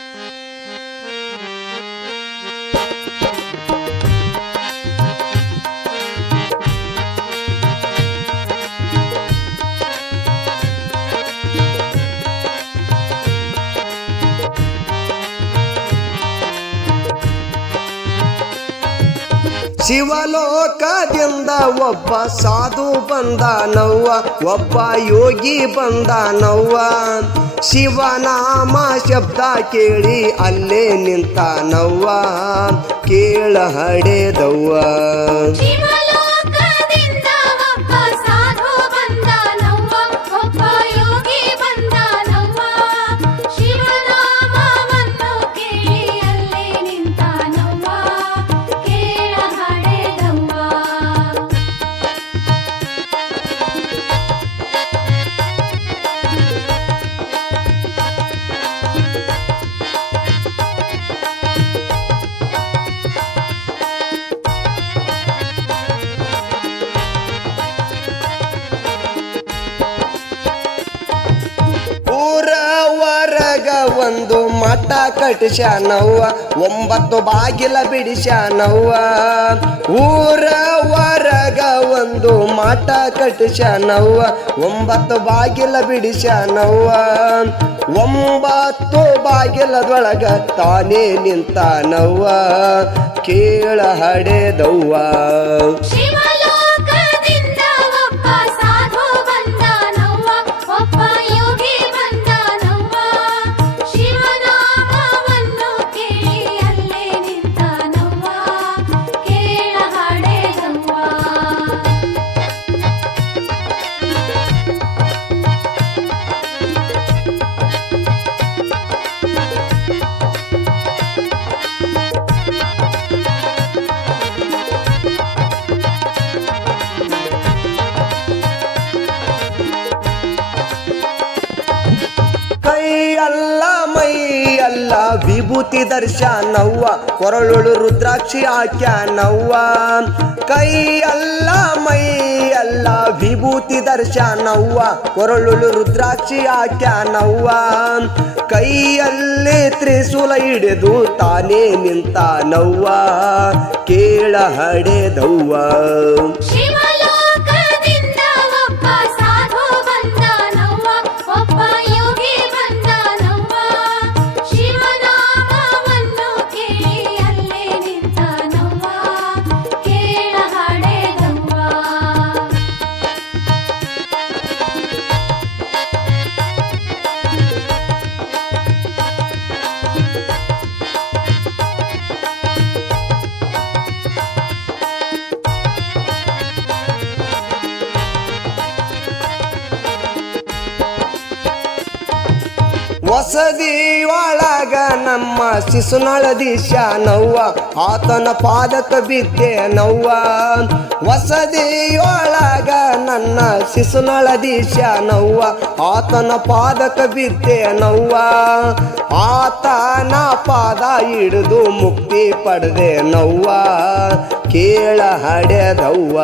Thank you. ಶಿವಲೋಕದಿಂದ ಒಬ್ಬ ಸಾಧು ಬಂದ ನವ್ವ ಒಬ್ಬ ಯೋಗಿ ಬಂದ ನವ್ವ ಶಿವನಾಮ ಶಬ್ದ ಕೇಳಿ ಅಲ್ಲೇ ನಿಂತ ನವ್ವ ಕೇಳ ಹಡೆದವ್ವ. ಒಂದು ಮಠ ಕಟ್ಟಿಸ್ಯಾನವ್ವ ಒಂಬತ್ತು ಬಾಗಿಲ ಬಿಡಿಸ್ಯಾನವ್ವ. ಊರ ಹೊರಗ ಒಂದು ಮಠ ಕಟ್ಟಿಸ್ಯಾನವ್ವ ಒಂಬತ್ತು ಬಾಗಿಲ ಬಿಡಿಸ್ಯಾನವ್ವ. ಒಂಬತ್ತು ಬಾಗಿಲದೊಳಗ ತಾನೇ ನಿಂತಾನವ್ವ. ಕೇಳ ಹಡೆದವ್ವ. ಮೈ ಅಲ್ಲ ವಿಭೂತಿ ದರ್ಶನವ್ವ, ಕೊರಳುಳು ರುದ್ರಾಕ್ಷಿ ಹಾಕ್ಯಾನವ್ವ. ಕೈ ಅಲ್ಲ ಮೈ ಅಲ್ಲ ವಿಭೂತಿ ದರ್ಶನವ್ವ, ಕೊರಳುಳು ರುದ್ರಾಕ್ಷಿ ಹಾಕ್ಯಾನವ್ವ. ಕೈಯಲ್ಲಿ ತ್ರಿಶೂಲ ಹಿಡಿದು ತಾನೇ ನಿಂತ ನವ್ವ ಕೇಳ ಹಡೆದವ್ವ. ವಸದಿ ಒಳಗ ನಮ್ಮ ಶಿಶುನಳದೀಶ ನವ್ವ ಆತನ ಪಾದಕ ಬಿದ್ದೆ ನವ್ವ. ವಸದಿ ಒಳಗ ನನ್ನ ಶಿಶುನಳದೀಶ ನವ್ವ ಆತನ ಪಾದಕ ಬಿದ್ದೆ ನವ್ವ. ಆತನ ಪಾದ ಹಿಡಿದು ಮುಕ್ತಿ ಪಡೆದೆ ನವ್ವ. ಕೇಳ ಹಡೆದವ್ವ.